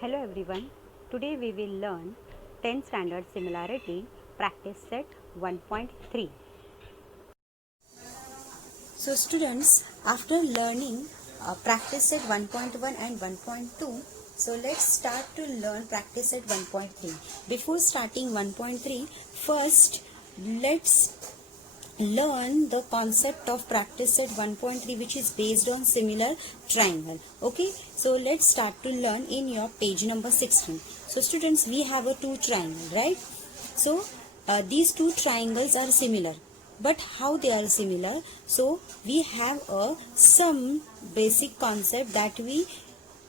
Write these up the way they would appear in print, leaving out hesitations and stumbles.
Hello everyone. Today we will learn 10th standard similarity practice set 1.3. So students, after learning practice set 1.1 and 1.2, so let's start to learn practice set 1.3. Before starting 1.3, first let's learn the concept of practice set 1.3, which is based on similar triangle. Okay, so let's start to learn in your page number 16. So students, we have a two triangle, right? So these two triangles are similar, but how they are similar? So we have some basic concept that we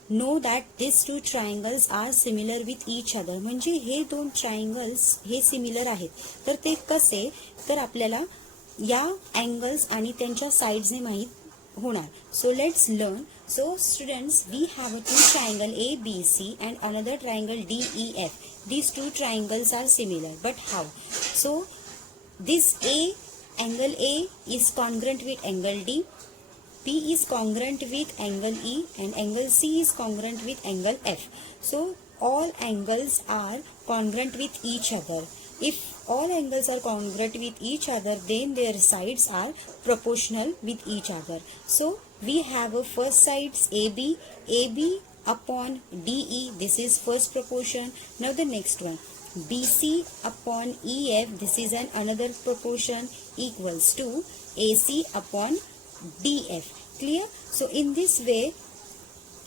know that these two triangles are similar with each other. म्हणजे हे दोन triangles हे similar आहेत. तर ते कसे? तर आपल्याला या angles आणि त्यांच्या sides ने माहित होणार. So let's learn. So students, we have a two triangle ABC and another triangle DEF. These two triangles are similar, but how? So this angle A is congruent with angle D. P is congruent with angle E and angle C is congruent with angle F. So all angles are congruent with each other. If all angles are congruent with each other, then their sides are proportional with each other. So we have a first sides AB upon DE. This is first proportion. Now the next one, BC upon EF. This is another proportion equals to AC upon DF. Clear? So in this way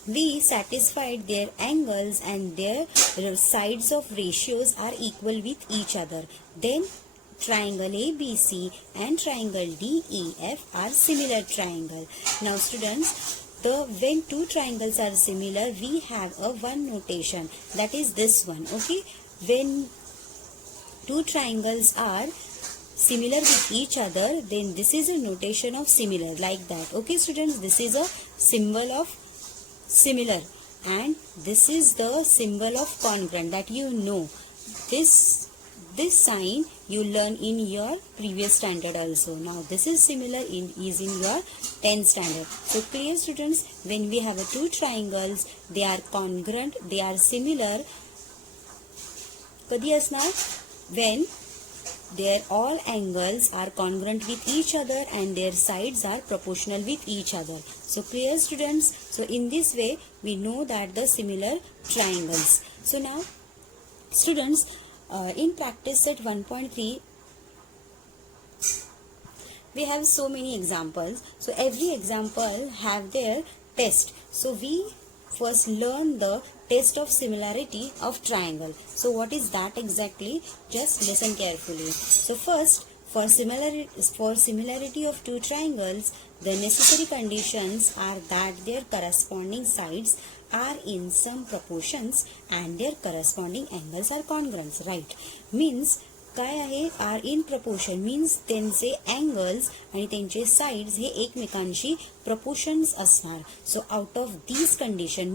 we satisfied their angles and their sides of ratios are equal with each other. Then triangle ABC and triangle DEF are similar triangle. Now students, when two triangles are similar, we have a one notation, that is this one. Okay, when two triangles are similar with each other, then this is a notation of similar, like that. Okay students, this is a symbol of similar and this is the symbol of congruent, that you know. This sign you learn in your previous standard also. Now this is similar is in your 10th standard. So clear students, when we have a two triangles, they are congruent, they are similar. कधी असणार? When their all angles are congruent with each other and their sides are proportional with each other. So clear students? So in this way we know that the similar triangles. So now students, in practice set 1.3 we have so many examples. So every example have their test. So we first learn the test of similarity of triangle. So what is that exactly? Just listen carefully. So first, for similarity of two triangles, the necessary conditions are that their corresponding sides are in some proportions and their corresponding angles are congruent, right? Means काय आहे, are in proportion means त्यांचे angles आणि त्यांचे sides हे एकमेकांशी proportions असणार. So out of these condition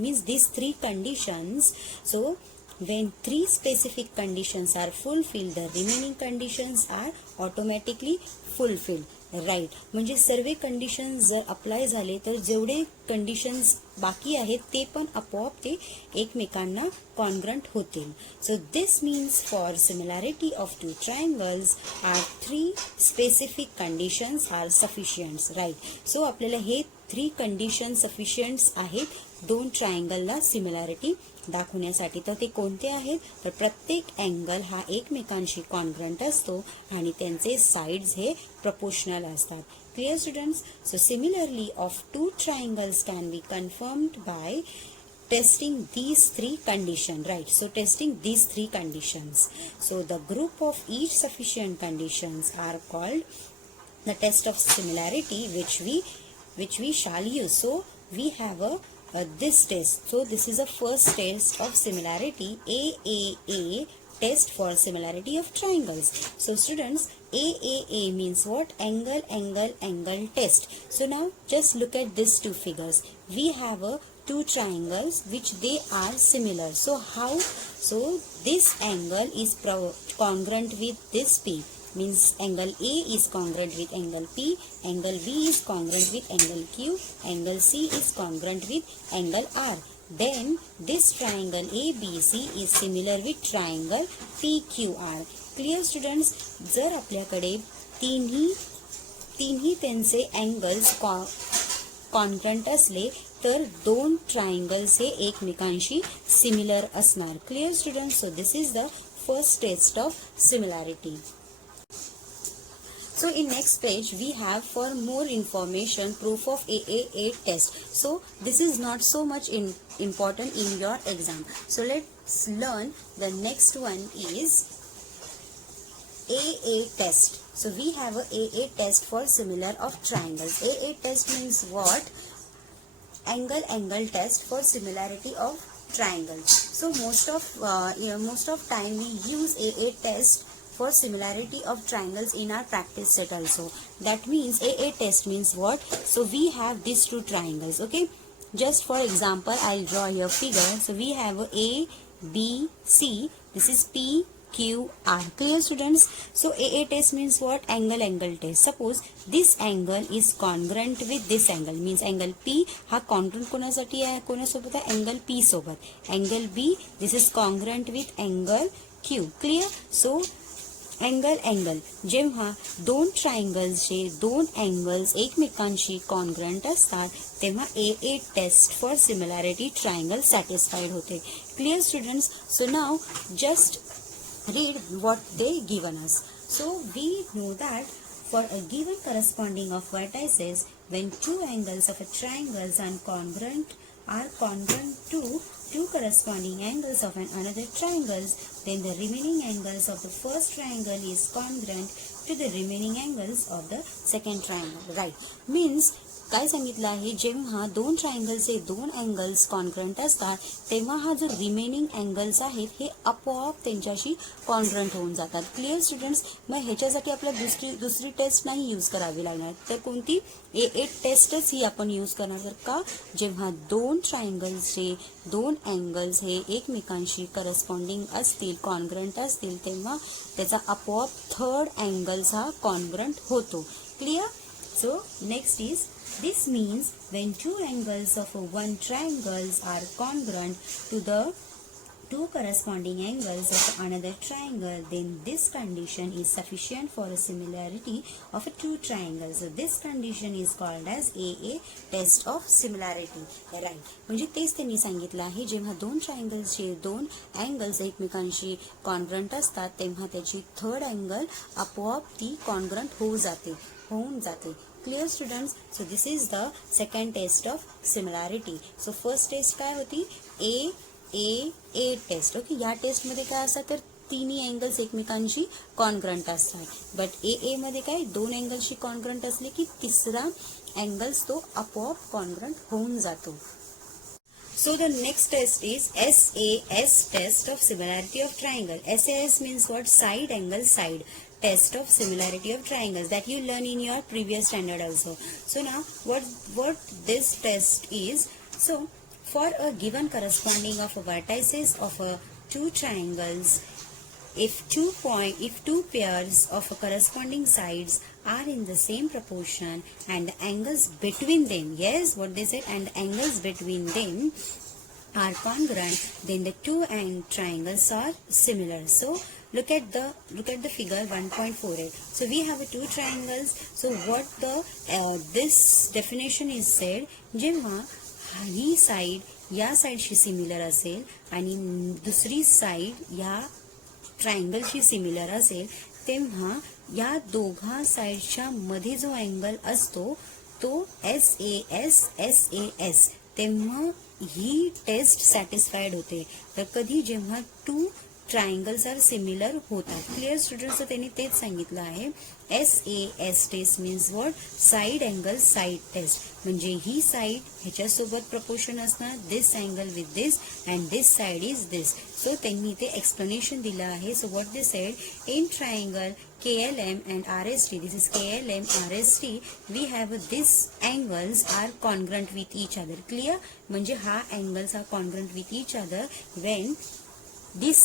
means these three conditions. So when three specific conditions are fulfilled, the remaining conditions are automatically fulfilled. Right, म्हणजे सर्व conditions जर apply झाले तर जेवढे कंडिशन्स बाकी आहेत ते पण आपोआप ते एकमेकांना कॉन्ग्रंट होतील. So this means for similarity of two triangles are three specific conditions are sufficients. Right, so आपल्याला हे थ्री कंडिशन सफिशियंट्स आहेत दोन ट्रायंगलला सिमिलॅरिटी दाखवण्यासाठी. तर ते कोणते आहेत? तर प्रत्येक अँगल हा एकमेकांशी कॉन्ग्रंट असतो आणि त्यांचे साइड्स हे प्रपोर्शनल असतात. Clear students? So similarly of two triangles can be confirmed by testing these three conditions, right? So testing these three conditions. So the group of each sufficient conditions are called the test of similarity, which we shall use. So we have this test. So this is a first test of similarity, AAA test for similarity of triangles. So students, AAA means what? Angle test. So now just look at these two figures. We have two triangles which they are similar. So how? So this angle is congruent with this P. Means angle A is congruent with angle P, angle B is congruent with angle Q, angle C is congruent with angle R. then this triangle ABC is similar with triangle PQR. Clear students? जर आपल्याकडे तिन्ही त्यांचे angles congruent असले तर दोन triangles हे एकमेकांशी similar असणार. Clear students? So this is the first test of similarity. So in next page we have for more information proof of AAA test. So this is not so much important in your exam. So let's learn the next one is AA test. So we have a AA test for similar of triangles. AA test means what? Angle test for similarity of triangles. So most of time we use AA test for similarity of triangles in our practice set also. That means AA test means what? So we have these two triangles, okay? Just for example, I'll draw here figure. So we have A, B, C. This is P, Q, R. Clear students? So AA test means what? Angle test. Suppose this angle is congruent with this angle. Means angle P हा congruent कोणासाठी आहे? कोणासोबत आहे? Angle P सोबत. Angle B, this is congruent with angle Q. Clear? So angle जेव्हा दोन ट्रायंगल्सचे दोन angles एकमेकांशी कॉन्ग्रंट असतात तेव्हा AA test for similarity triangle satisfied होते. Clear students? So now just read what they given us. So we know that for a given corresponding of vertices when two angles of a triangle are congruent to two corresponding angles of another triangles, then the remaining angles of the first triangle is congruent to the remaining angles of the second triangle. Right? Means काय सांगितलं आहे? जेव्हा दोन ट्रायंगलचे दोन angles congruent असतात तेव्हा हा जो रिमेनिंग अँगल्स आहेत हे आपोआप त्यांच्याशी कॉन्ग्रंट होऊन जातात. Clear students? मग ह्याच्यासाठी आपल्याला दुसरी टेस्ट नाही यूज करावी लागणार. तर कोणती? AA टेस्टच ही आपण यूज करणार. तर का? जेव्हा दोन ट्रायंगल्सचे दोन अँगल्स हे एकमेकांशी करस्पॉन्डिंग असतील कॉन्ग्रंट असतील तेव्हा त्याचा आपोआप थर्ड अँगल्स हा कॉन्ग्रंट होतो. Clear? So next is, this means when two angles of one triangle are congruent to the two corresponding angles of another triangle, then this condition is sufficient for a similarity of a two triangles. So this condition is called as AA test of similarity. Right? म्हणजे तेच त्यांनी सांगितलं आहे जेव्हा दोन ट्रायंगल्सचे दोन angles एकमेकांशी congruent असतात तेव्हा त्याची थर्ड अँगल आपोआप ती कॉन्ग्रंट होऊन जाते. Clear students? So this is the second test of similarity. So first test काय होती? AA test. ओके, या टेस्ट मध्ये काय असतात तर तिन्ही अँगल्स एकमेकांशी कॉन्ग्रंट असतात. बट AA मध्ये काय? दोन अँगल्सशी कॉन्ग्रंट असले की तिसरा अँगल्स तो आपोआप कॉन्ग्रंट होऊन जातो. So the next test is SAS test of similarity of triangle. SAS means what? Side angle side test of similarity of triangles that you learn in your previous standard also. So now what this test is? So for a given corresponding of vertices of two triangles, if two pairs of corresponding sides are in the same proportion and the angles between them, yes, what they said, and the angles between them are congruent, then the two triangles are similar. So look at the figure 1.48. So we have two triangles. So what this definition is said, जेव्हा ही side या साइडशी similar असेल आणि दुसरी side या ट्रायंगलशी similar असेल तेव्हा या दोघा साइडच्या मध्ये जो अँगल असतो तो SAS तेव्हा ही टेस्ट सॅटिस्फाईड होते. तर कधी जेव्हा टू ट्रायंगल्स आर सिमिलर होतात. Clear students? त्यांनी तेच सांगितलं आहे. SAS test means what? Side angle side test. म्हणजे ही साइड ह्याच्यासोबत प्रपोर्शन असणार, this angle with this and this side is this. So त्यांनी ते एक्सप्लेनेशन दिलं आहे. So what they said, in triangle KLM and RST, this is KLM, RST, we have this angles are congruent with each other. Clear? म्हणजे हा angles are congruent with each other when this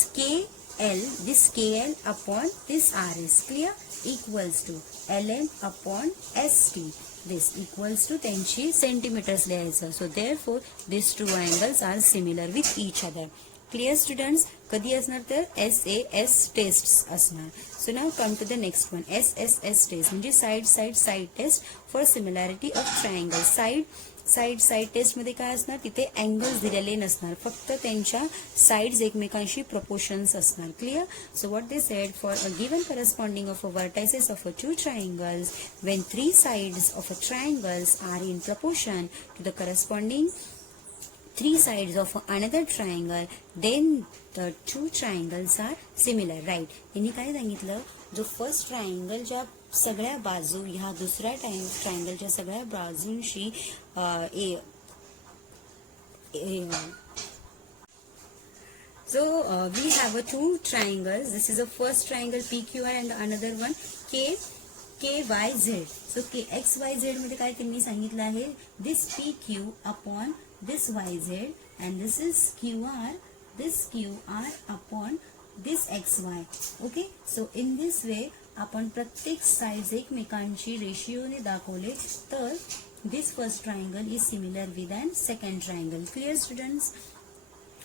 KL upon this RS, clear, equals to LM upon ST. this equals to त्यांची centimetres लिहायचं. So therefore this two angles are similar with each other. Clear students? कधी असणार तर SAS test असणार. So now come to the next one. SSS test म्हणजे side test for similarity of triangle. Side test मध्ये काय असणार, तिथे angles दिलेले नसणार, फक्त त्यांच्या साइड्स एकमेकांशी प्रपोर्शन्स असणार. Clear? So what they said, for a given corresponding of a vertices of a two triangles when three sides of a triangles are in proportion to the corresponding three sides of another triangle, then the two triangles are similar. Right? यांनी काय सांगितलं, जो first ट्रायंगलच्या सगळ्या बाजू ह्या दुसऱ्या ट्रायंगलच्या सगळ्या बाजूंशी So we have a two triangles. This is a first triangle PQR and another one KYZ. So XYZ मध्ये काय त्यांनी सांगितलं आहे, this PQ upon this YZ and this is QR upon this XY. Okay, so in this way आपण प्रत्येक sides एकमेकांची रेशिओने दाखवले तर this first triangle is similar with an second triangle. Clear students?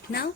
Now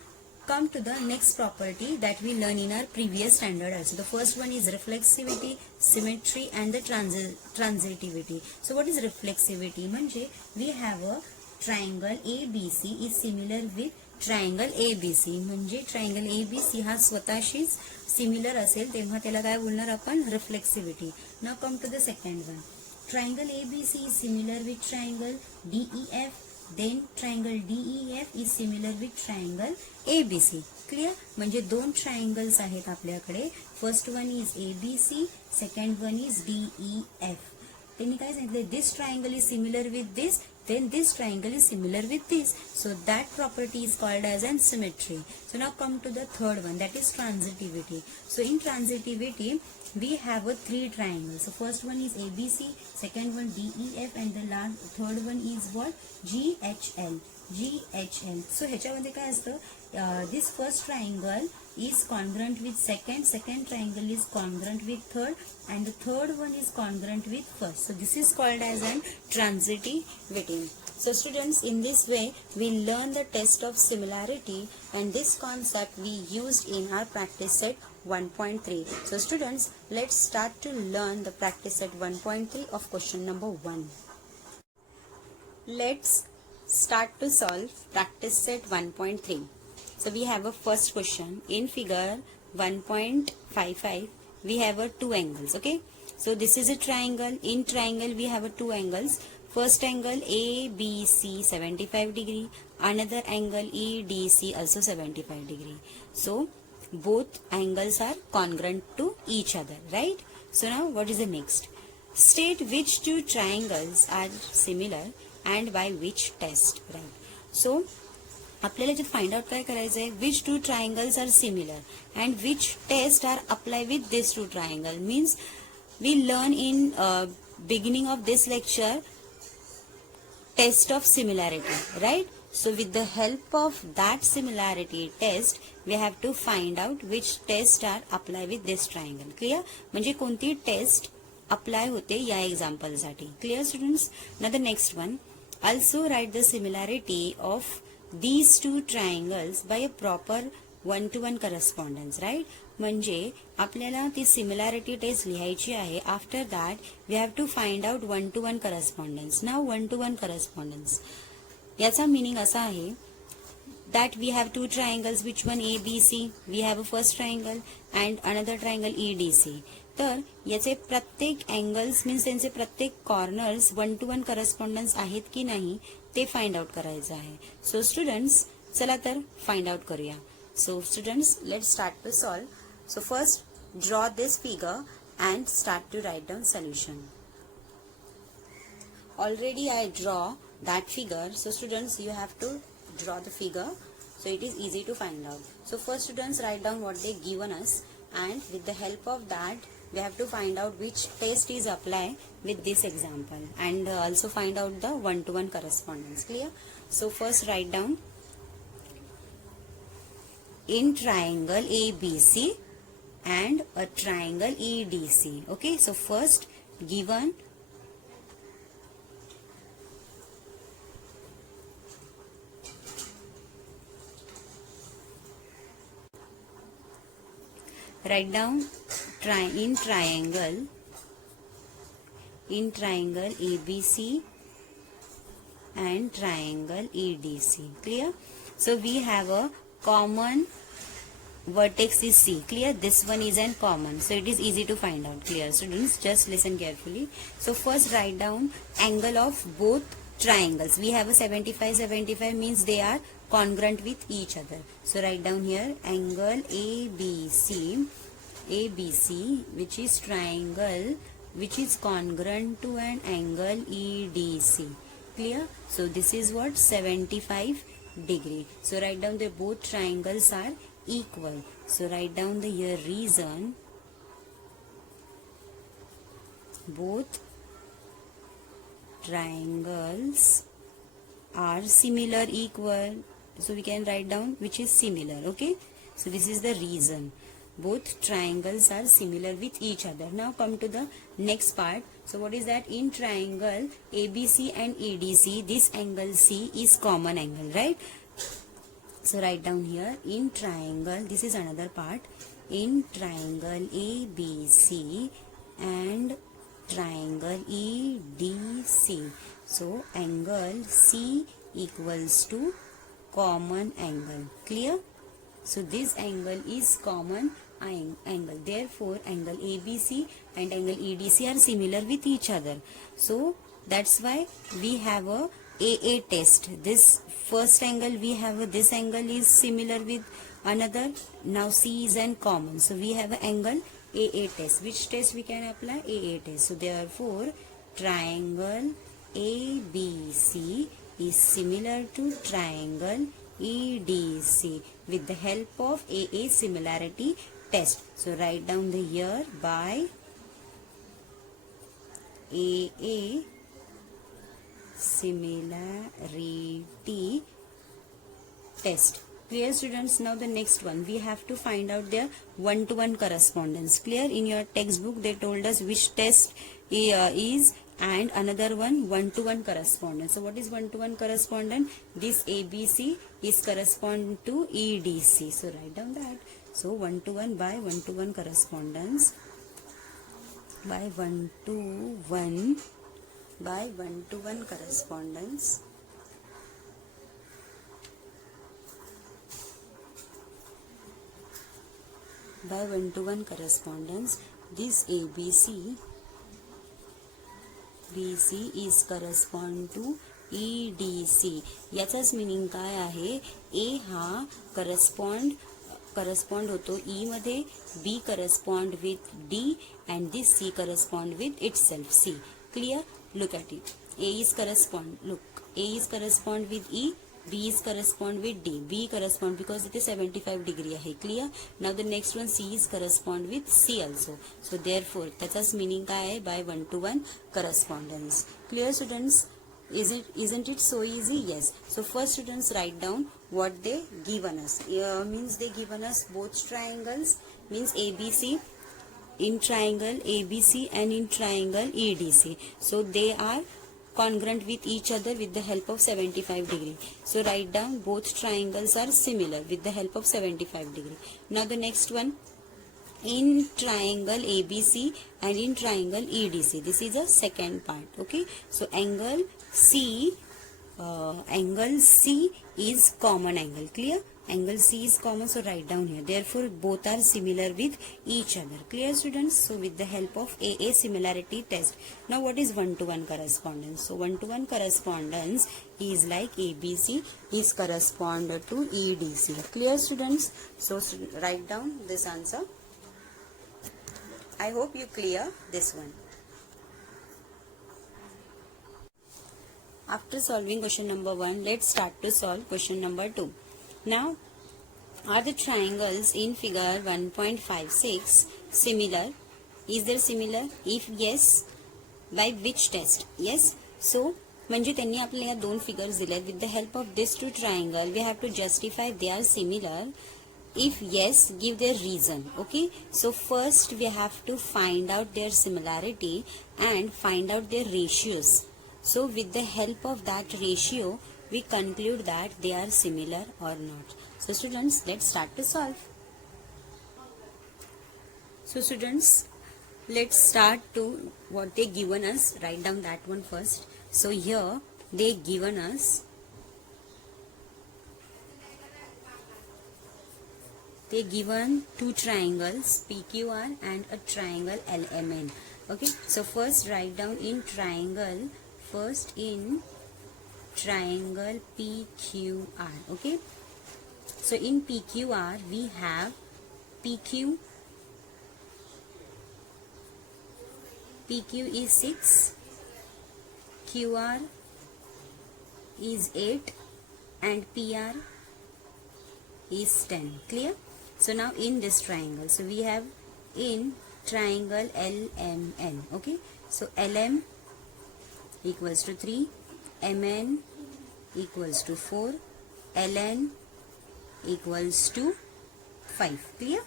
come to the next property that we learn in our previous standard also. The first one is reflexivity, symmetry and the transitivity. So what is reflexivity? म्हणजे we have a triangle ABC is similar with triangle ABC. म्हणजे triangle ABC हा स्वतःशीच similar असेल तेव्हा त्याला काय बोलणार आपण, reflexivity. Now come to the second one. Triangle ABC is similar with triangle DEF. Then triangle DEF is similar with triangle ABC. Clear? म्हणजे दोन ट्रायंगल्स आहेत आपल्याकडे. First one is ABC, second one is DEF. त्यांनी काय सांगितलं, this triangle is similar with this, then this triangle is similar with this. So that property is called as an symmetry. So now come to the third one, that is transitivity. So in transitivity we have a three triangles. So first one is ABC, second one DEF and the third one is what, GHL. So ह्याच्यामध्ये काय असतं, this first triangle is congruent with second triangle is congruent with third and the third one is congruent with first. So this is called as an transitivity. So students, in this way we learn the test of similarity and this concept we used in our practice set 1.3. So students, let's start to learn the practice set 1.3 of question number 1. Let's start to solve practice set 1.3. So we have a first question. In figure 1.55 we have a two angles. Okay, so this is a triangle. In triangle we have a two angles. First angle ABC 75 degree, another angle EDC also 75 degree. So both angles are congruent to each other, right? So now what is the next? State which two triangles are similar and by which test, right? So आपल्याला जे find out काय करायचं आहे, which two triangles are similar and which test are apply with this two triangle. Means we learn in beginning of this lecture test of similarity, right? So with the help of that similarity test we have to find out which test are apply with this triangle. Clear? म्हणजे कोणती test apply होते या example साठी. Clear students? Now the next one, also write the similarity of these two triangles by a proper one-to-one correspondence, right? म्हणजे आपल्याला ती similarity test लिहायची आहे. After that we have to find out one to one correspondence. Now one to one correspondence याचा meaning असा आहे that we have two triangles, which one ABC, we have a first triangle and another triangle EDC. तर याचे प्रत्येक angles means त्यांचे प्रत्येक corners one to one correspondence आहेत की नाही ते फाइंड आउट करायचं आहे. सो स्टुडंट्स, चला तर फाइंड आउट करूया. So students, let's start to solve. So first draw this figure and start to write down solution. Already I draw that figure. So students, you have to draw the figure so it is easy to find out. So first students, write down what they given us and with the help of that we have to find out which test is applied with this example and also find out the one-to-one correspondence. Clear? So first write down, in triangle ABC and a triangle EDC. Okay, so first given write down in triangle ABC and triangle EDC. Clear? So we have a common vertex is C. Clear? This one is an common, so it is easy to find out. Clear, students? Just listen carefully. So first write down angle of both triangles. We have a 75 means they are congruent with each other. So write down here angle ABC which is triangle which is congruent to an angle EDC. Clear? So this is what? 75 degree. So write down the both triangles are equal. So write down the here reason both triangles are similar, equal. So we can write down which is similar. Okay, so this is the reason both triangles are similar with each other. Now come to the next part. So what is that? In triangle ABC and EDC, this angle C is common angle, right? So write down here in triangle, this is another part, in triangle ABC and triangle EDC. So angle C equals to common angle. Clear? So this angle is common angle. Therefore angle ABC and angle EDC are similar with each other. So that's why we have a AA test. This first angle we have this angle is similar with another. Now C is an common. So we have an angle AA test. Which test we can apply? AA test. So therefore triangle ABC is similar to triangle EDC with the help of AA similarity test. So write down the here by AA similarity test. Clear, students? Now the next one, we have to find out their one-to-one correspondence. Clear? In your textbook they told us which test is, and another one-to-one correspondence. So what is one-to-one correspondence? This ABC is correspond to EDC. So write down that. So one-to-one by one-to-one correspondence by one-to-one correspondence by one-to-one correspondence, this BC is correspond to EDC. याचाच meaning काय आहे? A हा correspond होतो E मध्ये, B correspond with D and this C correspond with itself C. Clear? Look at it. A is correspond. Look, A is correspond with E, B is correspond with D. B correspond because it is 75 degree आहे. Clear? Now the next one C is correspond with C also. So therefore त्याचाच meaning काय आहे? By one to one correspondence. Clear, students? Isn't it so easy? Yes. So first, students, write down what they given us. Means they given us both triangles, means ABC, in triangle ABC and in triangle EDC. So they are congruent with each other with the help of 75 degree. So write down both triangles are similar with the help of 75 degree. Now the next one, in triangle ABC and in triangle EDC. This is a second part. Okay. So angle C is common angle. Clear? Angle C is common, so write down here. Therefore both are similar with each other. Clear, students? So with the help of AA similarity test. Now what is one-to-one correspondence? So one-to-one correspondence is like ABC is correspond to EDC. Clear, students? So write down this answer. I hope you clear this one. After solving question number 1, let's start to solve question number 2. Now, are the triangles in figure 1.56 similar? Is there similar? If yes, by which test? Yes. So, म्हणजे त्यांनी आपल्याला या दोन figures दिलेत. With the help of this two triangle, we have to justify they are similar. If yes, give their reason. Okay. So first we have to find out their similarity and find out their ratios. So with the help of that ratio, we conclude that they are similar or not. So students, let's start to solve. So students, let's start to what they given us. Write down that one first. So here they given us two triangles PQR and a triangle LMN. Okay, so first write down in triangle PQR. Okay, so in PQR we have PQ is 6, QR is 8 and PR is 10. Clear? So now in this triangle, so we have in triangle LMN. Okay, so LM equals to 3, MN equals to 4, LN equals to 5. Clear?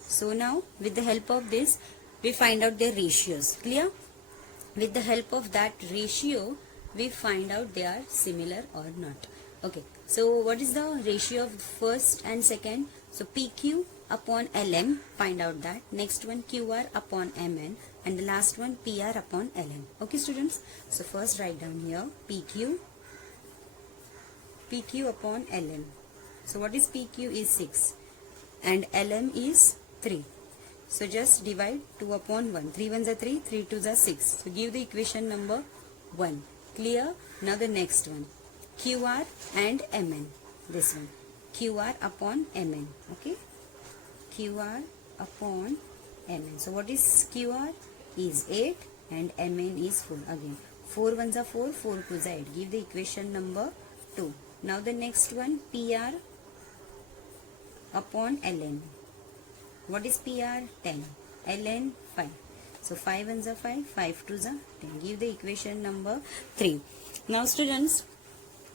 So now with the help of this we find out their ratios. Clear? With the help of that ratio we find out they are similar or not. Okay, so what is the ratio of first and second? So PQ upon LM, find out that. Next one QR upon MN, and the last one PR upon LN. Okay students, so first write down here PQ upon LM. So what is PQ is 6 and LM is 3. So just divide 2 upon 1. 3 ones are 3, 3 twos are 6. So give the equation number 1. Clear? Now the next one. QR and MN. This one. QR upon MN. Okay? QR upon MN. So what is QR? Is 8 and MN is 4. Again. 4 ones are 4, 4 twos are 8. Give the equation number 2. Now the next one. PR upon LN. What is PR? 10. LN 5. So 5 ones are 5, 5 twos are 10. Give the equation number 3. Now students,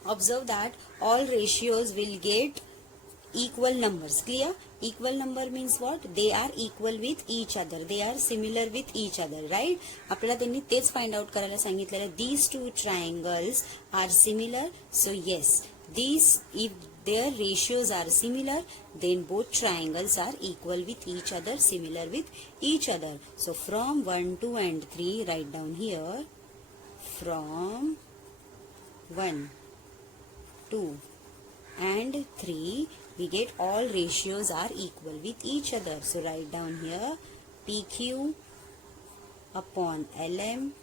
observe that all ratios will get equal numbers. Clear? Equal number means what? They are equal with each other. They are similar with each other. Right? आपल्याला त्यांनी तेच find out करायला सांगितलेलं. These two triangles are similar. So yes, these, if their ratios are similar, then both triangles are equal with each other, similar with each other. So from 1, 2 and 3, write down here. From 1, 2 and 3, we get all ratios are equal with each other. So write down here PQ upon LM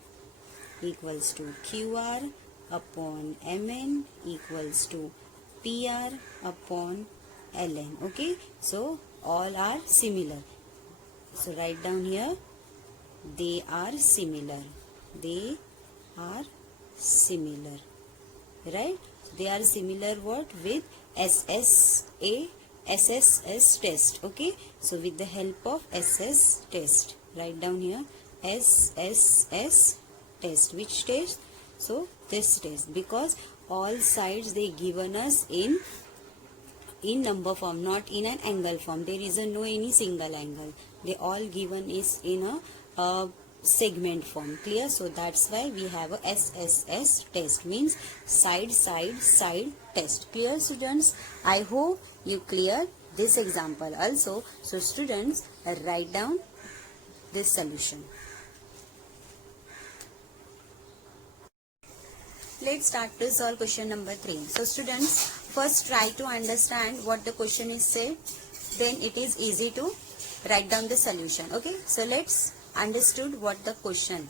equals to QR upon MN equals to PR upon LN. Okay, so all are similar. So write down here, they are similar. They are similar. Right? They are similar what? With SSS test. Okay, so with the help of SS test, write down here SSS test. Which test? So this test, because all sides they given us in number form, not in an angle form. There is no any single angle. They all given is in a segment form. Clear? So that's why we have a SSS test, means side test. Clear students? I hope you clear this example also. So students, write down this solution. Let's start to solve question number 3. So students, first try to understand what the question is said. Then it is easy to write down the solution. Okay, so let's understood what the question.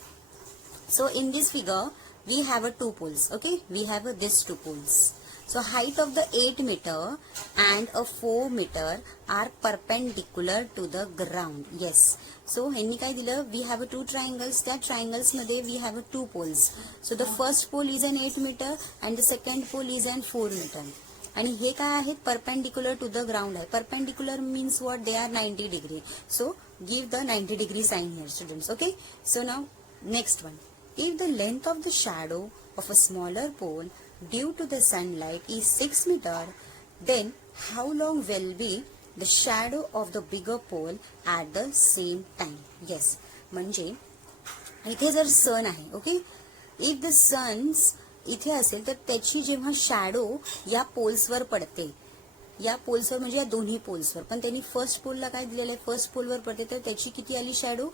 So in this figure we have a 2 poles. Okay, we have this 2 poles. So height of the 8 meter and a 4 meter are perpendicular to the ground. Yes. So ह्यांनी काय दिलं? We have 2 triangles. त्या triangles मध्ये we have 2 poles. So the first pole is an 8 meter and the second pole is an 4 meter. आणि हे काय आहेत? Perpendicular to the ground आहे. Perpendicular means what? They are 90 degree. So give the 90 degree sign here students. Okay, so now next one. If the length of the shadow of a smaller pole due to the sunlight is 6 meter, then how long will be the shadow of the bigger pole at the same time? Yes, म्हणजे इथे जर सन आहे. Okay, if the sons इथे असेल तर त्याची जेव्हा shadow या पोल्सवर पडते या पोल्सवर म्हणजे या दोन्ही पोल्सवर, पण त्यांनी फर्स्ट पोलला काय दिलेलं आहे, फर्स्ट पोलवर पडते तर त्याची किती आली शॅडो,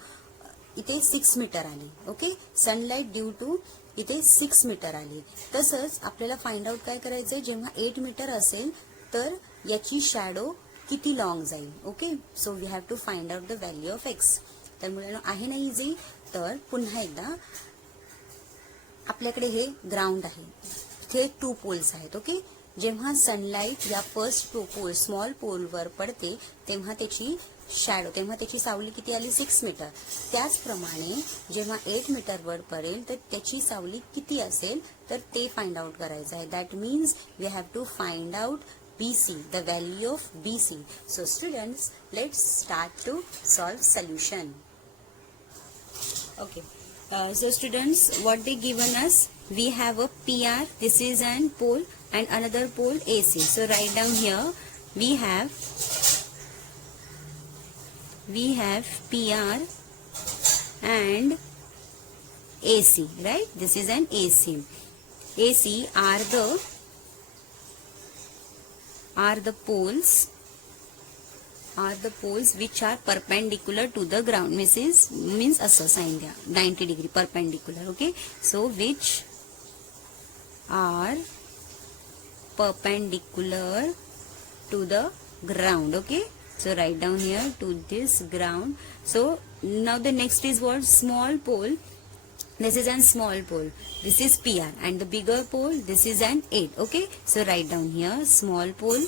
इथे 6 मीटर आली. ओके, सनलाइट ड्यू टू इथे 6 मीटर आली. तसंच आपल्याला फाइंड आउट काय करायचंय, जेव्हा 8 मीटर असेल तर याची शॅडो किती लॉंग जाईल. Okay, so we have to find out the value of X. तर मुलांना आहे ना इझी. तर पुन्हा एकदा आपल्याकडे हे ग्राउंड आहे, इथे 2 पोल्स आहेत. ओके, जेव्हा सनलाइट या फर्स्ट पोल स्मॉल पोलवर पडते तेव्हा त्याची शॅडो, तेव्हा त्याची सावली किती आली, 6 मीटर. त्याचप्रमाणे जेव्हा 8 मीटरवर पडेल तर त्याची सावली किती असेल तर ते फाइंड आउट करायचं आहे. That means we have to find out BC, the value of BC. So students, let's start to solve solution. Okay, so students, what they given us, we have a PR, this is an pole, and another pole AC. So write down here, we have PR and AC, right? This is an AC. AC are the poles which are perpendicular to the ground. Means असं sign द्या, 90 degree perpendicular. Okay, so which are perpendicular to the ground. Okay, so write down here to this ground. So now the next is what, small pole. This is an small pole, this is PR, and the bigger pole, this is an 8. Okay, so write down here, small pole,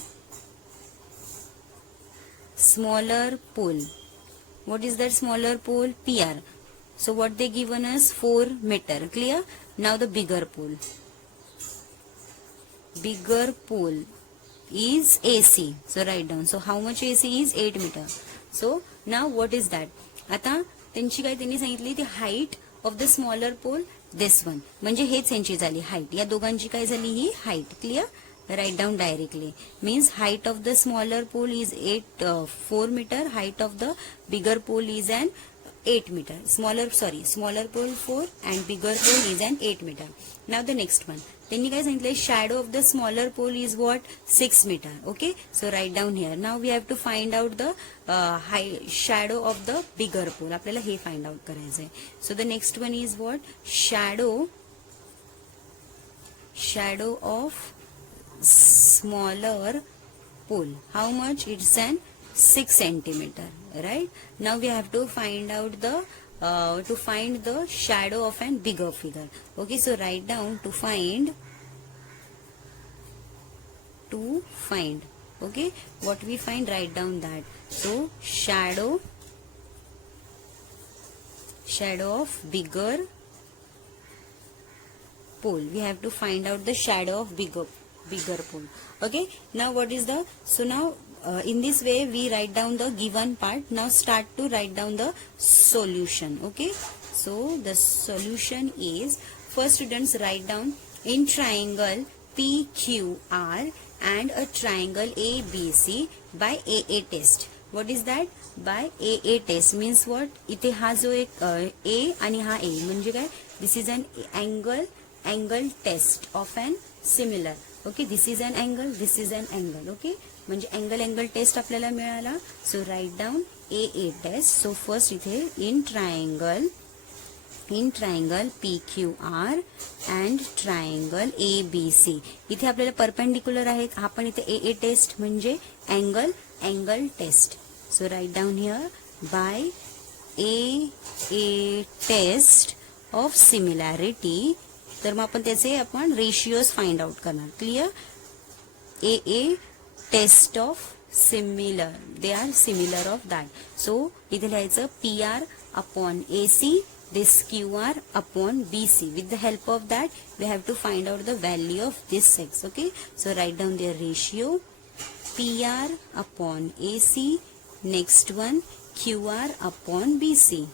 smaller pole. What is that smaller pole? PR. So what they given us, 4 meter. Clear? Now the bigger pole is AC. So write down, so how much AC is 8 meter. So now what is that, आता त्यांची काय त्यांनी सांगितली, ती height of the smaller pole, this one, म्हणजे हेच यांची झाली हाईट, या दोघांची काय झाली ही height. Clear? Write down directly. Means height of the smaller pole is 4 metre, height of the bigger pole is an 8 meter. Smaller pole 4 and bigger pole is an 8 meter. Now the next one, त्यांनी काय सांगितलंय, shadow of the smaller pole is what, 6 meter. Okay, so write down here. Now we have to find out the shadow of the bigger pole. आपल्याला हे find out करायचंय. So the next one is what, shadow of smaller pole. How much? It's an 6 centimeter. Right? Now we have to find out the shadow of an bigger figure. Okay, so write down to find. Okay, what we find, write down that. So shadow of bigger pole. We have to find out the shadow of bigger pole. Okay, now what is the, so now in this way we write down the given part. Now start to write down the solution. Okay, so the solution is, first students write down, in triangle PQR and a triangle ABC by AA test. What is that? By AA test means what, इथे हा जो एक A आणि हा A म्हणजे काय, this is an angle test of an similar. Okay, this is an angle, this is an angle. Okay, म्हणजे angle test आपल्याला मिळाला. So write down AA test. So first इथे in triangle PQR and triangle ABC, इथे आपल्याला perpendicular आहेत, हा पण इथे AA टेस्ट म्हणजे angle test. So write down here, by AA test of similarity. तर मग आपण त्याचे रेशियोज फाइंड आउट करणार. Clear? AA test of similar, they are similar of that. So इथे लिहायचं PR upon AC, this QR upon BC. With the help of that, we have to find out the value of this x. Okay, so write down their ratio, PR upon AC. Next one, QR upon BC.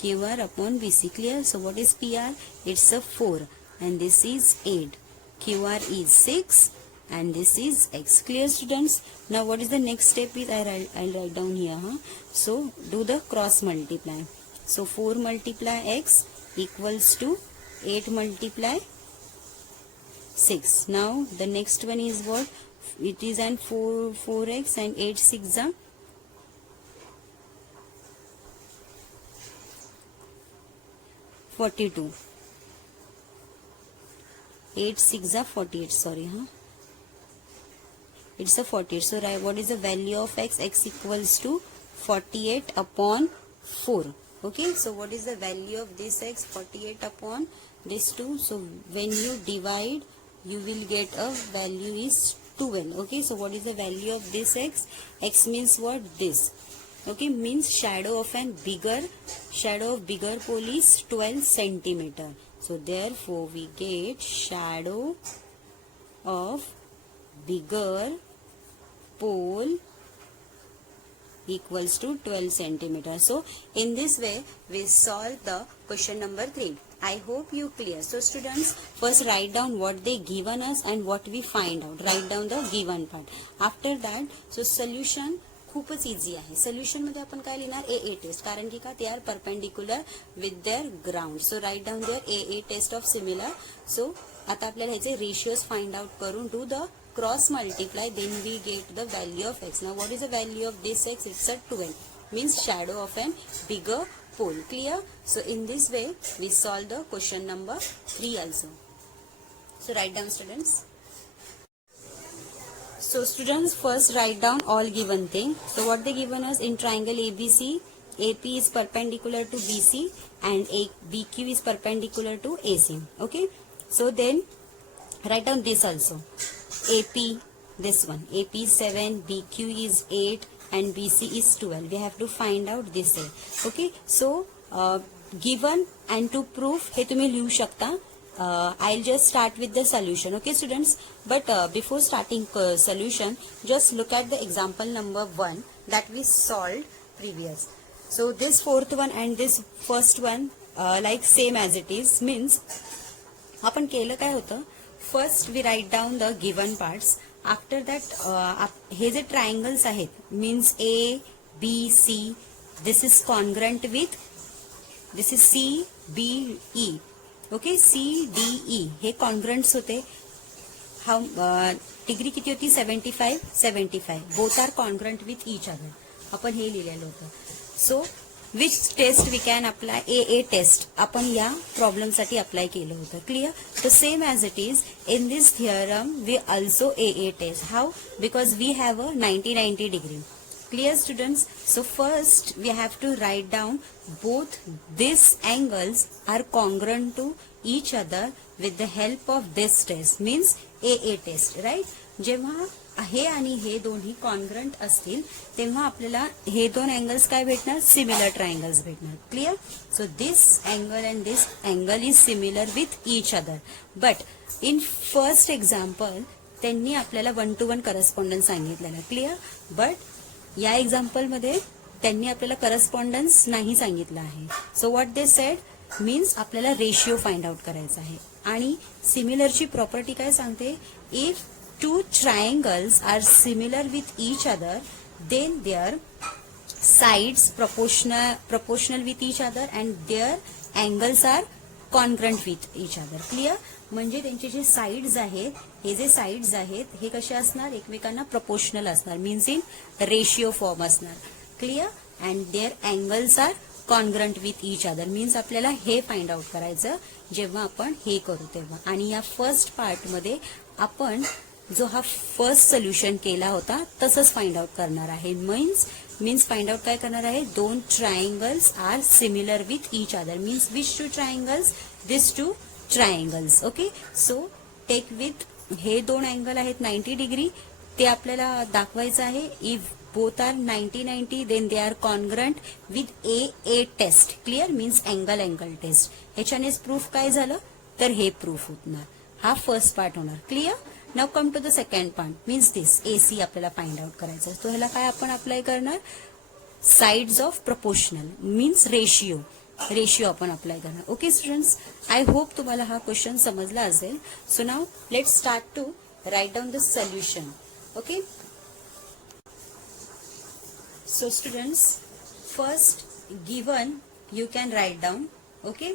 QR upon BC. Clear? So what is PR? It's a 4 and this is 8. QR is 6 and this is x. Clear, students? Now what is the next step? I'll write down here. So do the cross multiply. So 4 multiply x equals to 8 multiply 6. Now the next one is what? it is an 4x and 8 6 are 42. 8 6 are 48, sorry, it's a 48. So what is the value of x? X equals to 48 upon 4. Okay, so what is the value of this x? 48 upon this 2. So when you divide, you will get a value is 12. Okay, so what is the value of this x? X means what? This. Okay, means shadow of bigger pole is 12 centimeter. So therefore we get shadow of bigger pole equals to 12 centimeter. So in this way we solve the question number 3. I hope you clear. So students, first write down what they given us and what we find out. Write down the given part. After that, so solution खूपच easy आहे. Solution मध्ये आपण काय लिहिणार? ए test, कारण की का ते are perpendicular with their ground. So write down there a test of similar. So आता आपल्याला ह्याचे रेशियोज फाइंड आउट करून do the cross multiply, then we get the value of X. Now what is the value of this X? It's a 12, means shadow of an bigger pole. Clear? So in this way we solve the question number 3 also. So write down students. So students, first write down all given thing. So what they given us in triangle ABC, AP is perpendicular to BC and BQ is perpendicular to AC. Okay. So then write down this also. AP, this one, AP is 7, BQ is 8 and BC is 12. We have to find out this. Okay. So given and to prove हे तुम्ही लिहू शकता. I'll just start with the solution. Okay students, but before starting solution, just look at the example number 1 that we solved previous. So this fourth one and this first one like same as it is, means आपण केलं काय होतं, first we write down the given parts. After that हे जे triangles आहेत, means A B C, this is congruent with, this is C B E. Okay, C D E हे congruents होते. हा डिग्री किती होती? 75. Both are congruent with each other. आपण हे लिहिलेलं होतं. So which test we can apply? A test आपण या प्रॉब्लेमसाठी अप्लाय केलं होतं. क्लिअर? तर same as it is in this theorem we also a test. How? Because we have a 90 degree. Clear students? So first we have to write down both these angles are congruent to each other with the help of this test, means AA test, right? जेव्हा हे आणि हे दोन्ही congruent असतील तेव्हा आपल्याला हे दोन angles काय भेटणार? Similar triangles भेटणार. Clear? So this angle and this angle is similar with each other. But in first example त्यांनी आपल्याला 1 to 1 करस्पॉन्डन्स सांगितलेला. क्लिअर? बट या एक्झाम्पल मध्ये त्यांनी आपल्याला करस्पॉन्डन्स नाही सांगितलं आहे. So what they said, means आपल्याला रेशिओ फाइंड आउट करायचा आहे. आणि सिमिलरची प्रॉपर्टी काय सांगते? If two triangles are similar with each other, then their sides proportional with each other and their angles are congruent with each other. Clear? म्हणजे त्यांचे जे sides आहेत, हे जे sides आहेत हे कसे असणार? एकमेकांना प्रपोर्शनल असणार, मीन्स इन रेशिओ फॉर्म असणार. Clear? And their angles are congruent with each other, means आपल्याला हे फाइंड आउट करायचं जेव्हा आपण हे करू तेव्हा. आणि या फर्स्ट पार्ट मध्ये आपण जो हा फर्स्ट सोल्युशन केला होता तसंच फाइंड आउट करणार आहे. मीन्स फाइंड आउट काय करणार आहे? दोन triangles are similar with each other, means which two triangles? This two triangles. Okay, so take with हे दोन अँगल आहेत 90 डिग्री, ते आपल्याला दाखवायचं आहे. If both are 90 then they are congruent with A test. Clear? Means angle test. ह्याच्यानेच proof काय झालं? तर हे प्रूफ होणार. हा फर्स्ट पार्ट होणार. Clear? Now come to the second part, means this AC आपल्याला फाइंड आउट करायचं. तो ह्याला काय आपण अप्लाय करणार? Sides of proportional, means ratio आपण अप्लाय करणार. ओके स्टुडंट्स, आय होप तुम्हाला हा क्वेश्चन समजला असेल. So now let's start to write down the solution. Okay, so students, first given you can write down. Okay,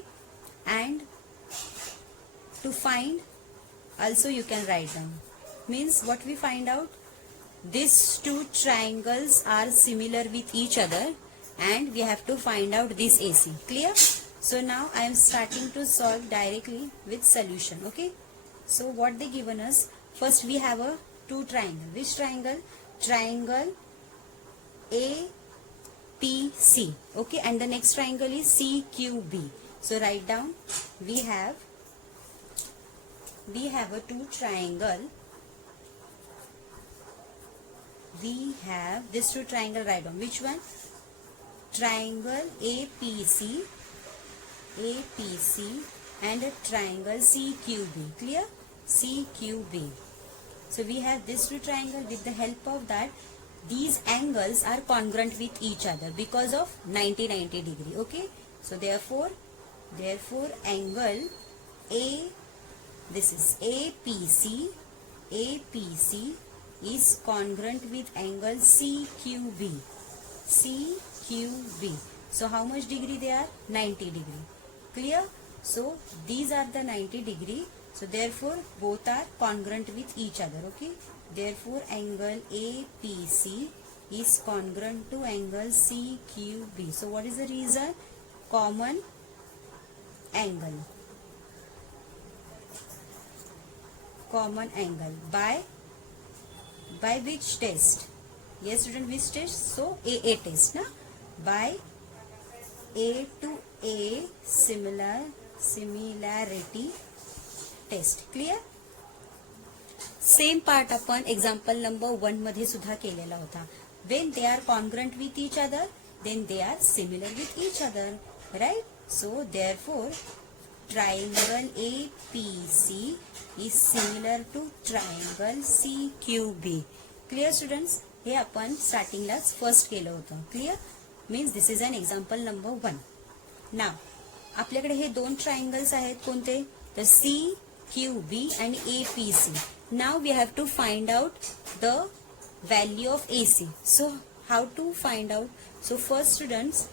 and to find also you can write down. means what we find out, these two triangles are similar with each other and we have to find out this AC. Clear? So now I am starting to solve directly with solution. Okay, so what they given us, first we have a two triangle. Which triangle? Triangle APC. Okay, and the next triangle is CQB. So write down, we have a two triangle. We have this two triangle, write down. Which one? Triangle APC and a triangle CQB. Clear? CQB. So we have this two triangle. With the help of that, these angles are congruent with each other because of 90 degree. Okay, so therefore angle A, this is APC is congruent with angle CQB. So how much degree they are? 90 degree. Clear? So these are the 90 degree. So therefore both are congruent with each other. Okay, therefore angle APC is congruent to angle CQB. So what is the reason? Common angle. By which test? Yes student, which test? So AA test, na? By A to A similarity test. Clear? Same part आपण example number 1 मध्ये सुद्धा केलेला होता. When they are congruent with each other, then they are similar with each other, right? So therefore triangle APC is similar to triangle CQB. Clear students? हे आपण स्टार्टिंगलाच first केलं होतं. Clear? Means this is an example number 1. नाव आपल्याकडे हे दोन triangles आहेत. कोणते? तर CQB and APC. Now we have to find out the value of AC. So how to find out? So first students,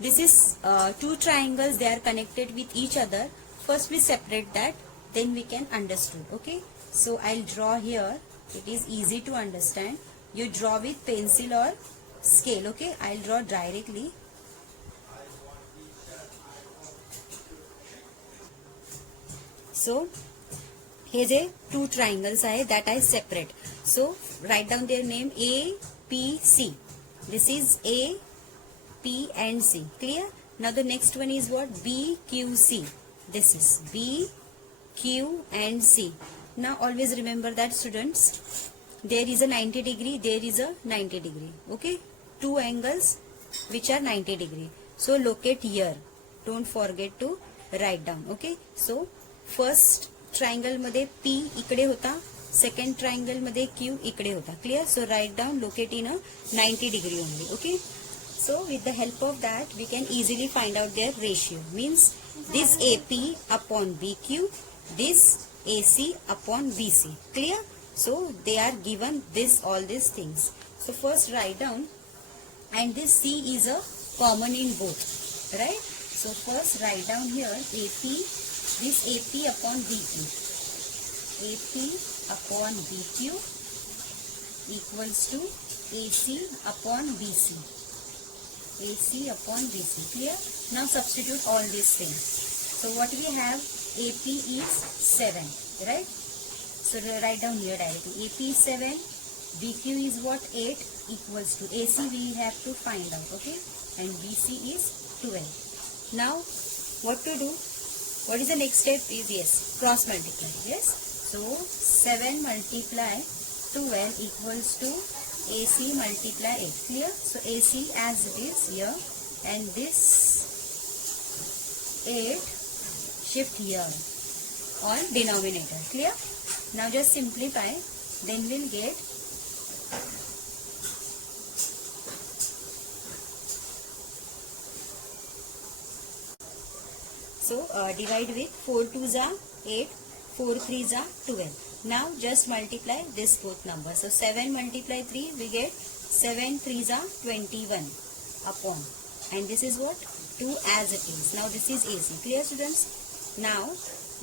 this is two triangles, they are connected with each other. First we separate that, then we can understand. Okay, so I'll draw here. It is easy to understand. You draw with pencil or scale. Okay, I'll draw directly. So hey J two triangles आहे, that I separate. So write down their name A, P, C. This is A, P and C. Clear? Now the next one is what? B, Q, C. This is B, Q and C. Now always remember that students, there is a 90 degree, there is a 90 degree. Okay? Two angles which are 90 degree. So locate here. Don't forget to write down. Okay? So first triangle मध्ये P इकडे होता, second triangle मध्ये Q इकडे होता. Clear? So write down, locate in a 90 degree only. Okay, so with the help of that we can easily find out their ratio. Means this AP upon BQ, this AC upon BC. Clear? So they are given this all this things. So first write down, and this C is a common in both, right? So first write down here AP, this AP upon BQ. AP upon BQ equals to AC upon BC. AC upon BC. Clear? Now substitute all these things. So what we have? AP is 7, right? So write down here directly. AP is 7. BQ is what? 8 equals to AC we have to find out. Okay? And BC is 12. Now what to do? What is the next step? Is yes, cross multiply. Yes, so 7 multiply 12 equals to AC multiply 8. Clear? So AC as it is here, and this 8 shift here on denominator. Clear? Now just simplify, then we'll get so divide with 4 2s are 8, 4 3s are 12. Now just multiply this both numbers. So 7 multiply 3, we get 7 3s are 21 upon, and this is what? 2 as it is. Now this is AC. Clear students? Now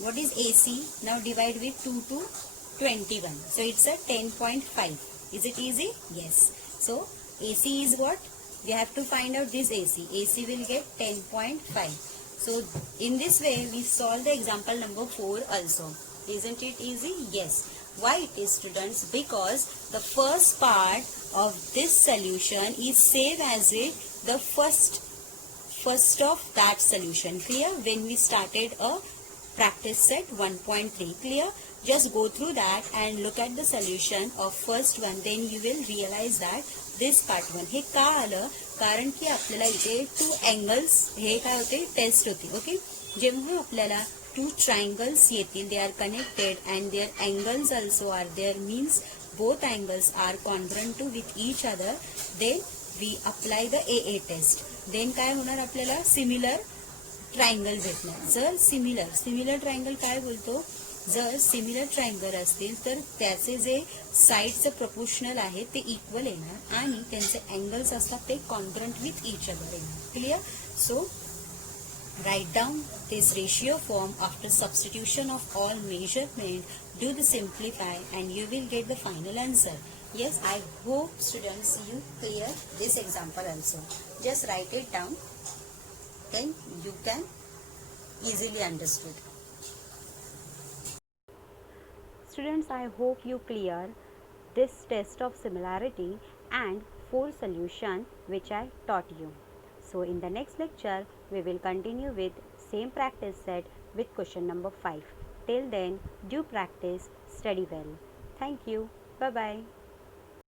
what is AC? Now divide with 2 2 21. So it's a 10.5. Is it easy? Yes. So AC is what? We have to find out this AC. AC will get 10.5. So in this way we solve the example number 4 also. Isn't it easy? Yes. Why it is, students? Because the first part of this solution is same as it the first of that solution. Clear? When we started a practice set 1.3. Clear? Just go through that and look at the solution of first one. Then you will realize that this part 1. हे का आलं? कारण की आपल्याला इथे 2 angles हे काय होते? Test होती. Okay? जेव्हा आपल्याला 2 triangles येतील, they are connected and their angles also are there, means both angles are congruent to with each other, then we apply the AA test. Then काय होणार आपल्याला? सिमिलर ट्रायंगल भेटणार. जर सिमिलर ट्रायंगल काय बोलतो? जर सिमिलर ट्रायंगल असतील तर त्याचे जे साइडचं प्रपोर्शनल आहे ते इक्वल येणार आणि त्यांचे अँगल्स असतात ते कॉन्ग्रंट विथ इच अदर येणार. Clear? So write down this ratio form after substitution of all measurement. Do the simplify and you will get the final answer. Yes, I hope students you clear this example also. Just write it down, then you can easily understood. Students, I hope you clear this test of similarity and 4 solution which I taught you. So in the next lecture, we will continue with same practice set with question number 5. Till then, do practice, study well. Thank you. Bye-bye.